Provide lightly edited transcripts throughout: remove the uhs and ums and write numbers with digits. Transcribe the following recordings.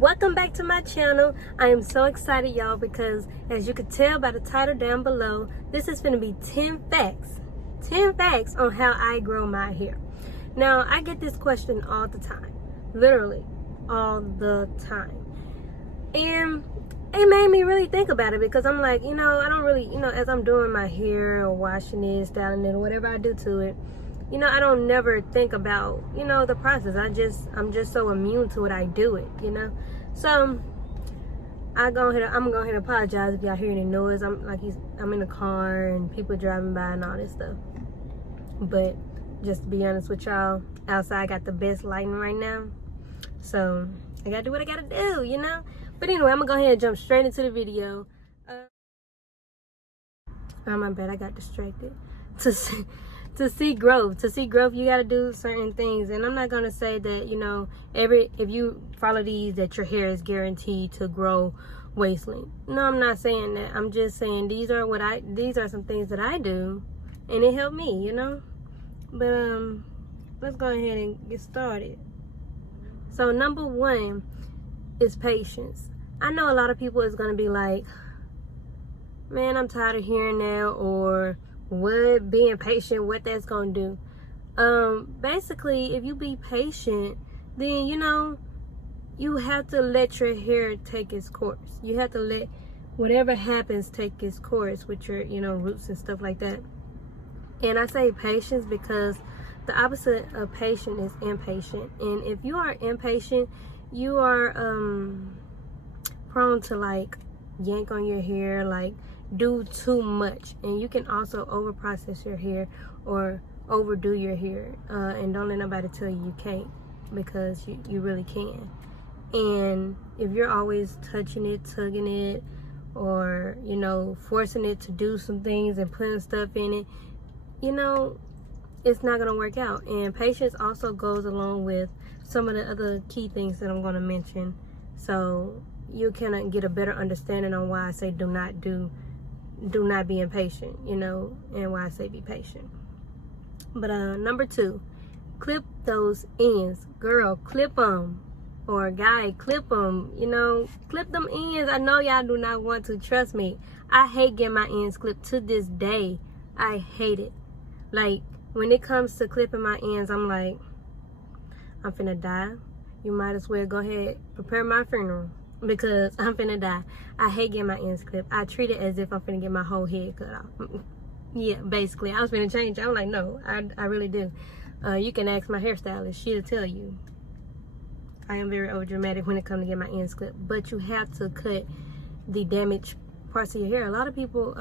Welcome back to my channel. I am so excited, y'all, because as you can tell by the title down below, this is going to be 10 facts on how I grow my hair. Now, I get this question all the time, literally all the time, and it made me really think about it, because I'm like, I don't really, as I'm doing my hair or washing it, styling it, or whatever I do to it, I don't never think about, the process. I'm just so immune to it. I do it, So I'm going to apologize if y'all hear any noise. I'm in a car and people driving by and all this stuff. But just to be honest with y'all, outside I got the best lighting right now. So I gotta do what I gotta do, But anyway, I'm gonna go ahead and jump straight into the video. Oh, my bad, I got distracted. To see growth, you got to do certain things. And I'm not going to say that, if you follow these, that your hair is guaranteed to grow waist length. No, I'm not saying that. I'm just saying these are some things that I do, and it helped me, But let's go ahead and get started. So number one is patience. I know a lot of people is going to be like, man, I'm tired of hearing that, or what being patient, what that's gonna do. Basically, if you be patient, then you have to let your hair take its course. You have to let whatever happens take its course with your roots and stuff like that. And I say patience because the opposite of patient is impatient. And if you are impatient, you are prone to like yank on your hair, like do too much, and you can also over process your hair or overdo your hair, and don't let nobody tell you you can't, because you really can. And if you're always touching it, tugging it, or forcing it to do some things and putting stuff in it, it's not gonna work out. And patience also goes along with some of the other key things that I'm gonna mention, so you can get a better understanding on why I say do not be impatient, and why I say be patient. But number two, clip those ends. Girl, clip them. Or guy, clip them, clip them ends. I know y'all do not want to. Trust me, I hate getting my ends clipped to this day. I hate it. Like, when it comes to clipping my ends, I'm like, I'm finna die. You might as well go ahead, prepare my funeral, because I'm finna die. I hate getting my ends clipped. I treat it as if I'm finna get my whole head cut off. Yeah, basically. I was finna change it. I'm like, no, I really do. You can ask my hairstylist. She'll tell you. I am very over dramatic when it comes to get my ends clipped. But you have to cut the damaged parts of your hair. A lot of people,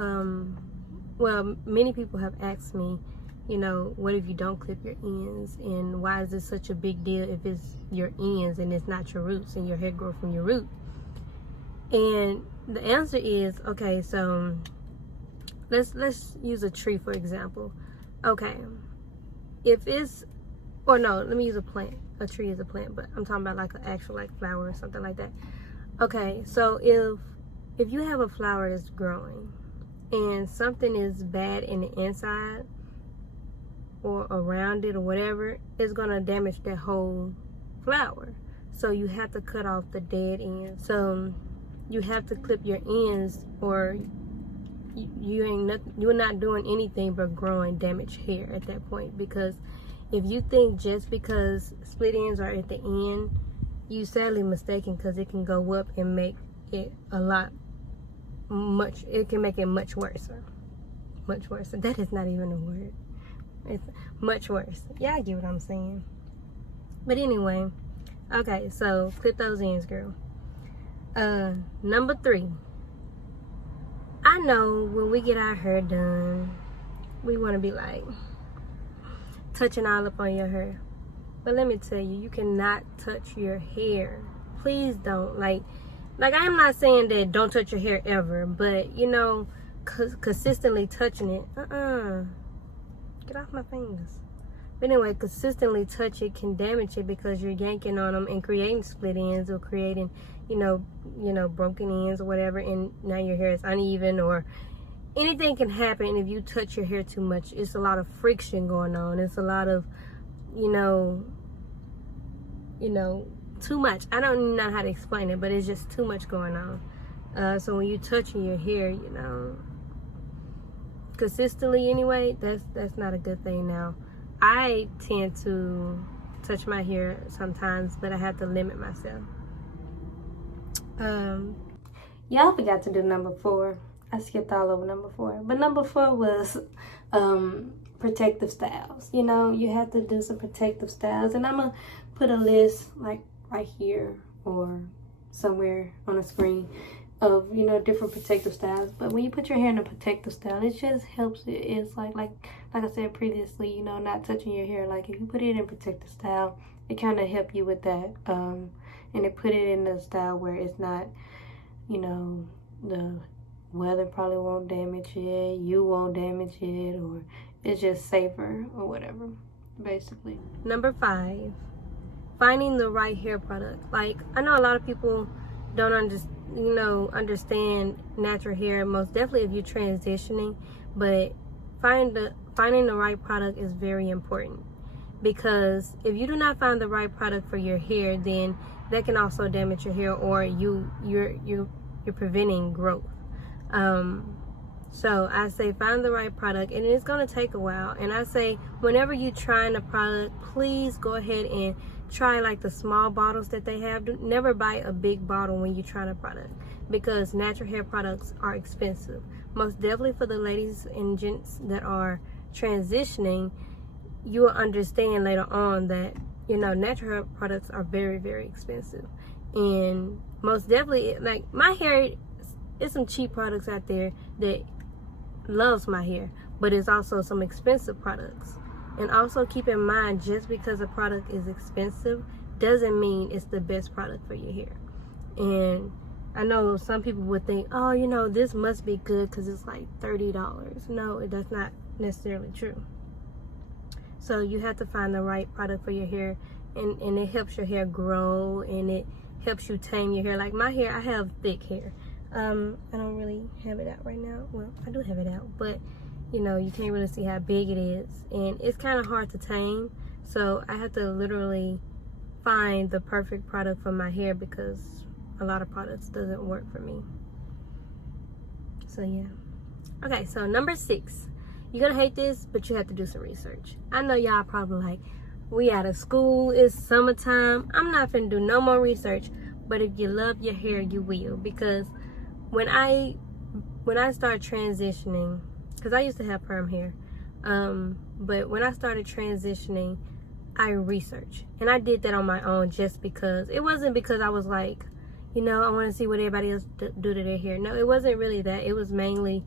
many people have asked me, what if you don't clip your ends, and why is this such a big deal if it's your ends and it's not your roots, and your hair grows from your root? And the answer is, okay, so let's use a tree for example. Okay, if it's, or no, let me use a plant. A tree is a plant, but I'm talking about like an actual like flower or something like that. Okay, so if you have a flower that's growing and something is bad in the inside or around it or whatever, it's gonna damage that whole flower. So you have to cut off the dead ends. So you have to clip your ends, or you're not doing anything but growing damaged hair at that point. Because if you think just because split ends are at the end, you sadly mistaken, because it can go up and make it it can make it much worse. Much worse. That is not even a word. It's much worse. Yeah, I get what I'm saying. But anyway, okay, so clip those ends, girl. Number three, I know when we get our hair done, we want to be like touching all up on your hair. But let me tell you, you cannot touch your hair. Please don't. Like I'm not saying that don't touch your hair ever, but consistently touching it, get off my fingers. But anyway, consistently touch it can damage it, because you're yanking on them and creating split ends, or creating broken ends or whatever, and now your hair is uneven, or anything can happen if you touch your hair too much. It's a lot of friction going on. It's a lot of too much. I don't know how to explain it, but it's just too much going on. So when you touching your hair, you know, consistently anyway, that's not a good thing. Now, I tend to touch my hair sometimes, but I have to limit myself. Y'all forgot to do number 4. I skipped all over number 4. But number 4 was protective styles. You know, you have to do some protective styles. And I'm going to put a list like right here or somewhere on the screen of, you know, different protective styles. But when you put your hair in a protective style, it just helps. It's like I said previously, you know, not touching your hair. Like if you put it in protective style, it kind of help you with that. And it put it in a style where it's not, you know, the weather probably won't damage it, you won't damage it, or it's just safer or whatever, basically. Number 5, finding the right hair product. Like, I know a lot of people don't understand natural hair, most definitely if you're transitioning, but finding the right product is very important, because if you do not find the right product for your hair, then that can also damage your hair, or you're preventing growth. So I say find the right product, and it's going to take a while. And I say whenever you're trying a product, please go ahead and try like the small bottles that they have. Never buy a big bottle when you're trying a product, because natural hair products are expensive. Most definitely for the ladies and gents that are transitioning, you will understand later on that, you know, natural hair products are very, very expensive. And most definitely, like my hair, there's some cheap products out there that loves my hair, but it's also some expensive products. And also keep in mind, just because a product is expensive doesn't mean it's the best product for your hair. And I know some people would think, oh, you know, this must be good because it's like $30. No, that's not necessarily true. So you have to find the right product for your hair, and it helps your hair grow, and it helps you tame your hair. Like my hair, I have thick hair. I don't really have it out right now. Well, I do have it out, but you know, you can't really see how big it is, and it's kind of hard to tame. So I have to literally find the perfect product for my hair, because a lot of products doesn't work for me. So yeah. Okay, so number 6. You're gonna hate this, but you have to do some research. I know y'all probably like, we out of school, it's summertime. I'm not finna do no more research. But if you love your hair, you will. Because when I started transitioning, because I used to have perm hair, but when I started transitioning, I researched. And I did that on my own, just because. It wasn't because I was like, you know, I want to see what everybody else do to their hair. No, it wasn't really that. It was mainly,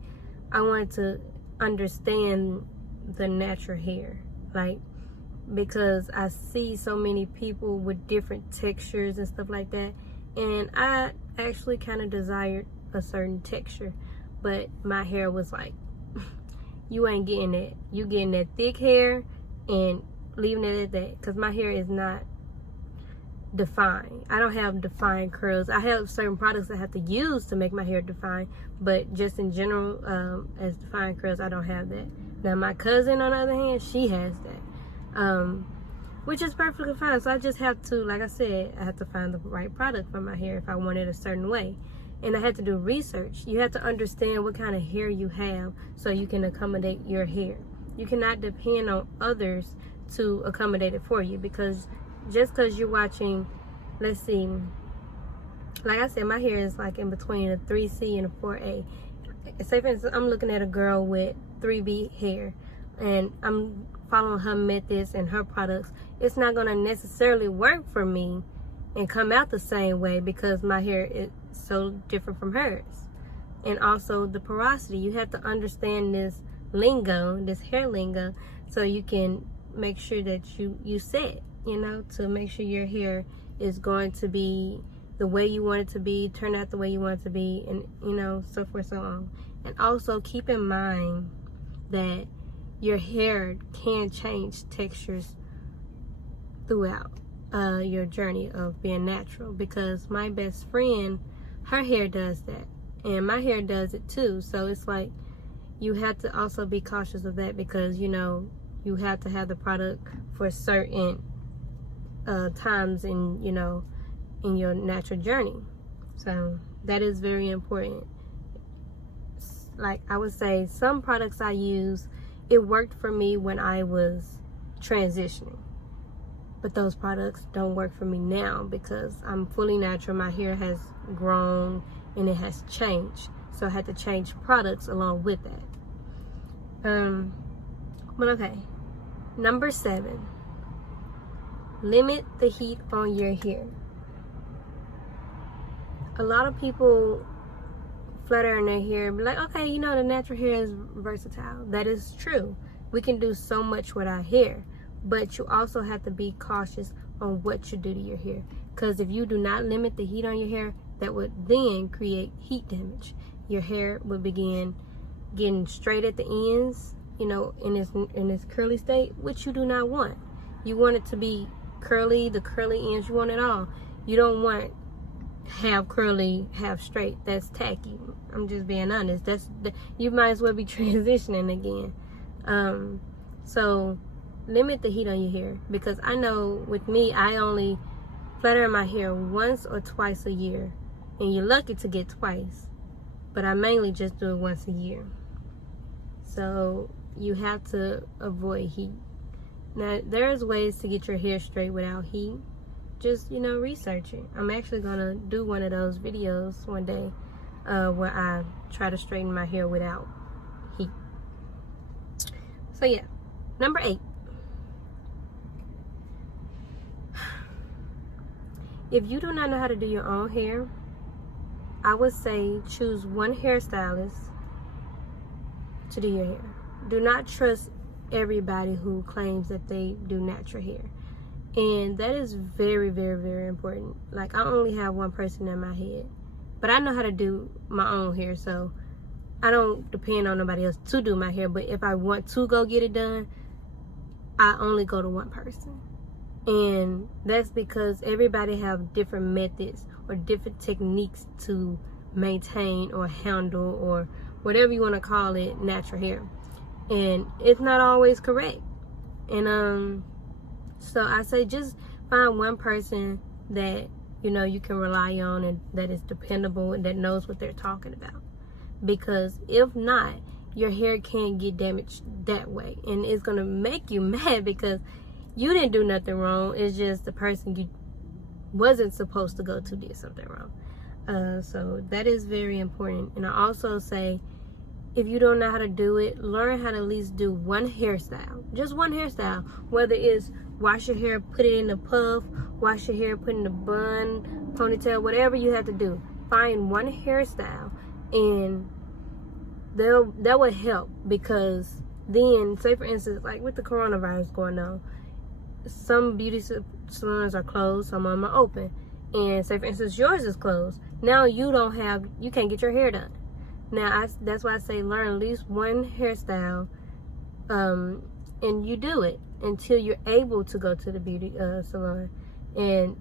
I wanted to understand the natural hair. Like, because I see so many people with different textures and stuff like that. And I actually kind of desired a certain texture. But my hair was like, you ain't getting that. You getting that thick hair and leaving it at that. Because my hair is not defined. I don't have defined curls. I have certain products I have to use to make my hair defined. But just in general, as defined curls, I don't have that. Now my cousin, on the other hand, she has that. Which is perfectly fine. So I just have to, like I said, I have to find the right product for my hair if I want it a certain way. And I had to do research. You have to understand what kind of hair you have so you can accommodate your hair. You cannot depend on others to accommodate it for you, because just because you're watching, let's see, like I said, my hair is like in between a 3C and a 4A. Say for instance, I'm looking at a girl with 3B hair, and I'm following her methods and her products. It's not going to necessarily work for me and come out the same way, because my hair is so different from hers. And also the porosity, you have to understand this lingo, this hair lingo, so you can make sure that you set, you know, to make sure your hair is going to be the way you want it to be, turn out the way you want it to be, and you know, so forth, so on. And also keep in mind that your hair can change textures throughout your journey of being natural, because my best friend, her hair does that, and my hair does it too. So it's like, you have to also be cautious of that, because you know, you have to have the product for certain times in, you know, in your natural journey. So that is very important. Like I would say, some products I use, it worked for me when I was transitioning, but those products don't work for me now because I'm fully natural. My hair has grown and it has changed, so I had to change products along with that. But okay, number 7, limit the heat on your hair. A lot of people flat iron their hair, be like, okay, you know, the natural hair is versatile. That is true. We can do so much with our hair, but you also have to be cautious on what you do to your hair, because if you do not limit the heat on your hair, that would then create heat damage. Your hair would begin getting straight at the ends, you know, in its curly state, which you do not want. You want it to be curly, the curly ends, you want it all. You don't want half curly, half straight. That's tacky. I'm just being honest. You might as well be transitioning again. So limit the heat on your hair, because I know with me, I only flat iron my hair once or twice a year, and you're lucky to get twice, but I mainly just do it once a year. So you have to avoid heat. Now there's ways to get your hair straight without heat. Just, you know, research it. I'm actually gonna do one of those videos one day where I try to straighten my hair without heat. So yeah, number 8. If you do not know how to do your own hair, I would say choose one hairstylist to do your hair. Do not trust everybody who claims that they do natural hair. And that is very, very, very important. Like, I only have one person in my head, but I know how to do my own hair, so I don't depend on nobody else to do my hair. But if I want to go get it done, I only go to one person. And that's because everybody have different methods or different techniques to maintain or handle or whatever you want to call it, natural hair. And it's not always correct. And so I say just find one person that, you know, you can rely on and that is dependable and that knows what they're talking about. Because if not, your hair can get damaged that way. And it's going to make you mad because you didn't do nothing wrong. It's just the person you wasn't supposed to go to did something wrong. So that is very important. And I also say, if you don't know how to do it, learn how to at least do one hairstyle. Just one hairstyle. Whether it's wash your hair, put it in a puff, wash your hair, put it in a bun, ponytail, whatever you have to do. Find one hairstyle, and that will help, because then, say for instance, like with the coronavirus going on, some beauty salons are closed, some of them are open. And say for instance, yours is closed. Now you can't get your hair done. Now that's why I say learn at least one hairstyle, and you do it until you're able to go to the beauty salon, and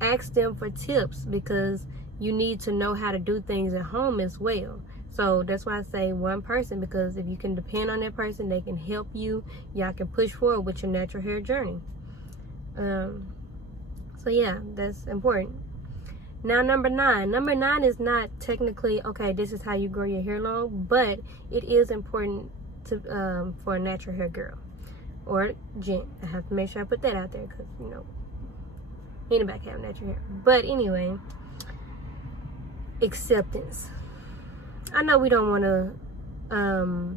ask them for tips, because you need to know how to do things at home as well. So that's why I say one person, because if you can depend on that person, they can help you. Y'all can push forward with your natural hair journey. So yeah, that's important. Now number 9. Number 9 is not technically, okay, this is how you grow your hair long, but it is important to for a natural hair girl or gent. I have to make sure I put that out there, because, you know, anybody can have natural hair. But anyway, acceptance. I know we don't want to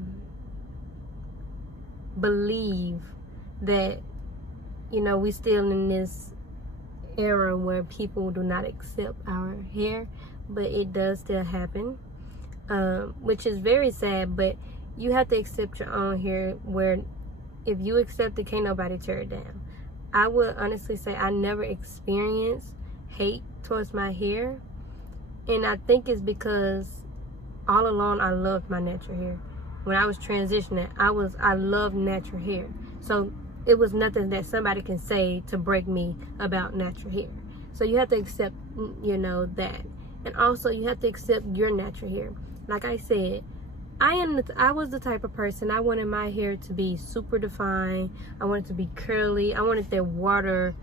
believe that, you know, we still in this era where people do not accept our hair, but it does still happen, which is very sad. But you have to accept your own hair, where if you accept it, can't nobody tear it down. I would honestly say I never experienced hate towards my hair, and I think it's because all along I loved my natural hair. When I was transitioning, I loved natural hair, so it was nothing that somebody can say to break me about natural hair. So you have to accept, you know, that. And also you have to accept your natural hair. Like I said, I was the type of person, I wanted my hair to be super defined. I wanted it to be curly. I wanted that water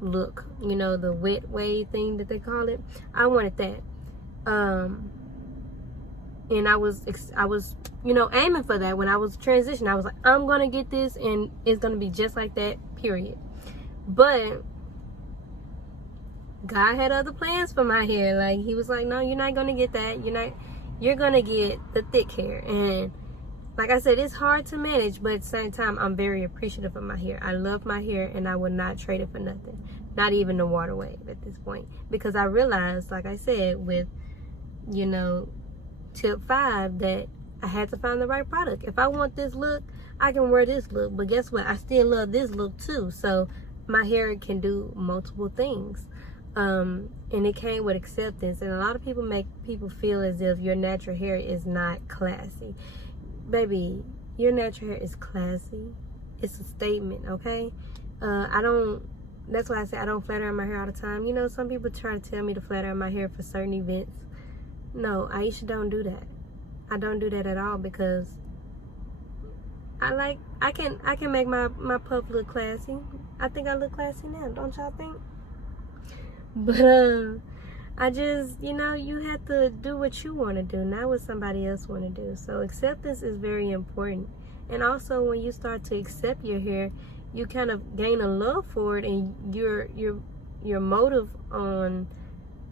look, you know, the wet wave thing that they call it. I wanted that. And I was, you know, aiming for that when I was transitioning. I was like, I'm gonna get this, and it's gonna be just like that, period. But God had other plans for my hair. Like, he was like, no, you're not gonna get that. You're gonna get the thick hair. And like I said, it's hard to manage, but at the same time, I'm very appreciative of my hair. I love my hair, and I would not trade it for nothing. Not even the water wave at this point. Because I realized, like I said, with, you know, tip 5, that I had to find the right product. If I want this look, I can wear this look. But guess what? I still love this look too. So my hair can do multiple things. And it came with acceptance. And a lot of people make people feel as if your natural hair is not classy. Baby, your natural hair is classy. It's a statement, okay? That's why I say I don't flat iron my hair all the time. You know, some people try to tell me to flat iron my hair for certain events. No, Aisha don't do that. I don't do that at all, because I can make my puff look classy. I think I look classy now, don't y'all think? But I just, you know, you have to do what you want to do, not what somebody else want to do. So acceptance is very important. And also, when you start to accept your hair, you kind of gain a love for it, and your motive on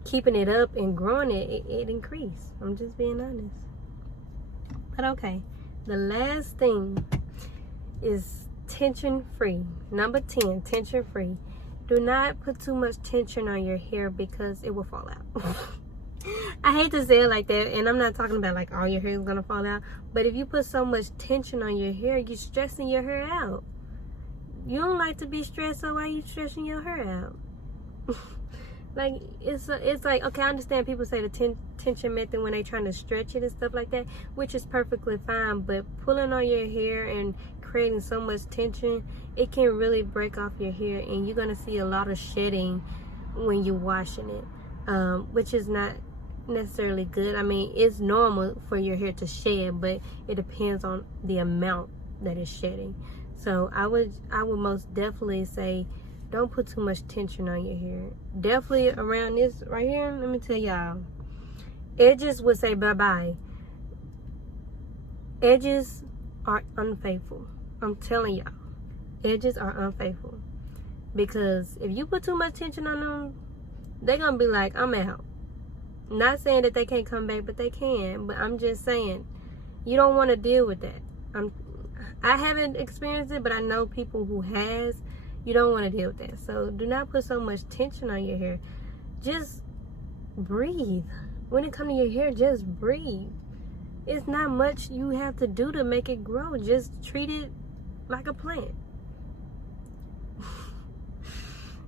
keeping it up and growing it increased. I'm just being honest. But okay, the last thing is tension free. Number 10, tension free. Do not put too much tension on your hair, because it will fall out. I hate to say it like that, and I'm not talking about like all your hair is gonna fall out, but if you put so much tension on your hair, you're stressing your hair out. You don't like to be stressed, so why are you stressing your hair out? Like, it's like, okay, I understand people say the tension method when they trying to stretch it and stuff like that, which is perfectly fine, but pulling on your hair and creating so much tension, it can really break off your hair, and you're going to see a lot of shedding when you're washing it, which is not necessarily good. I mean, it's normal for your hair to shed, but it depends on the amount that is shedding. So I would most definitely say, don't put too much tension on your hair. Definitely around this right here, let me tell y'all, edges would say bye-bye. Edges are unfaithful. I'm telling y'all, edges are unfaithful. Because if you put too much tension on them, they're going to be like, I'm out. Not saying that they can't come back, but they can. But I'm just saying, you don't want to deal with that. I haven't experienced it, but I know people who has. You don't want to deal with that. So do not put so much tension on your hair. Just breathe. When it comes to your hair, just breathe. It's not much you have to do to make it grow. Just treat it like a plant.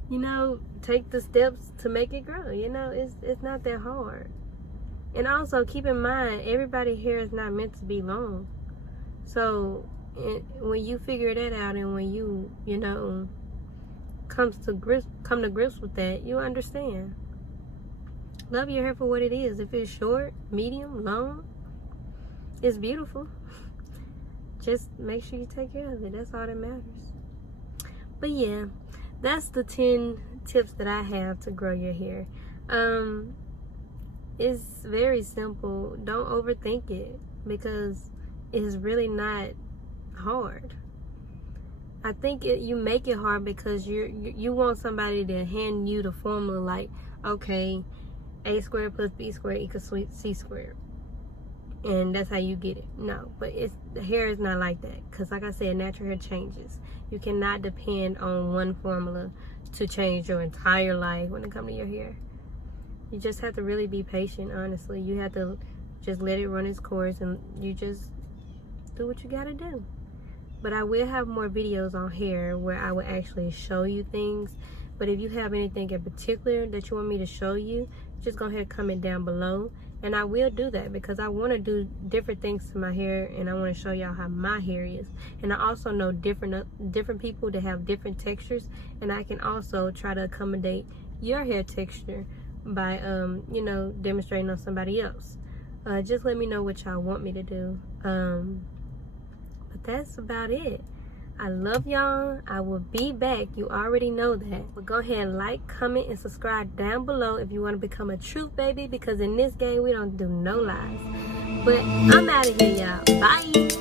You know, take the steps to make it grow. You know, it's not that hard. And also keep in mind, everybody's hair is not meant to be long. So when you figure that out, and when you know, come to grips with that, you understand. Love your hair for what it is. If it's short, medium, long, it's beautiful. Just make sure you take care of it. That's all that matters. But yeah, that's the 10 tips that I have to grow your hair. It's very simple. Don't overthink it, because it's really not hard. I think you make it hard because you want somebody to hand you the formula, like, okay, A squared plus B squared equals C squared, and that's how you get it. No, but the hair is not like that, because like I said, natural hair changes. You cannot depend on one formula to change your entire life when it comes to your hair. You just have to really be patient, honestly. You have to just let it run its course, and you just do what you gotta do. But I will have more videos on hair where I will actually show you things. But if you have anything in particular that you want me to show you, just go ahead and comment down below. And I will do that, because I want to do different things to my hair, and I want to show y'all how my hair is. And I also know different people that have different textures, and I can also try to accommodate your hair texture by you know, demonstrating on somebody else. Just let me know what y'all want me to do. But that's about it. I love y'all. I will be back. You already know that. But go ahead and like, comment, and subscribe down below if you want to become a truth baby, because in this game we don't do no lies. But I'm out of here, y'all. Bye.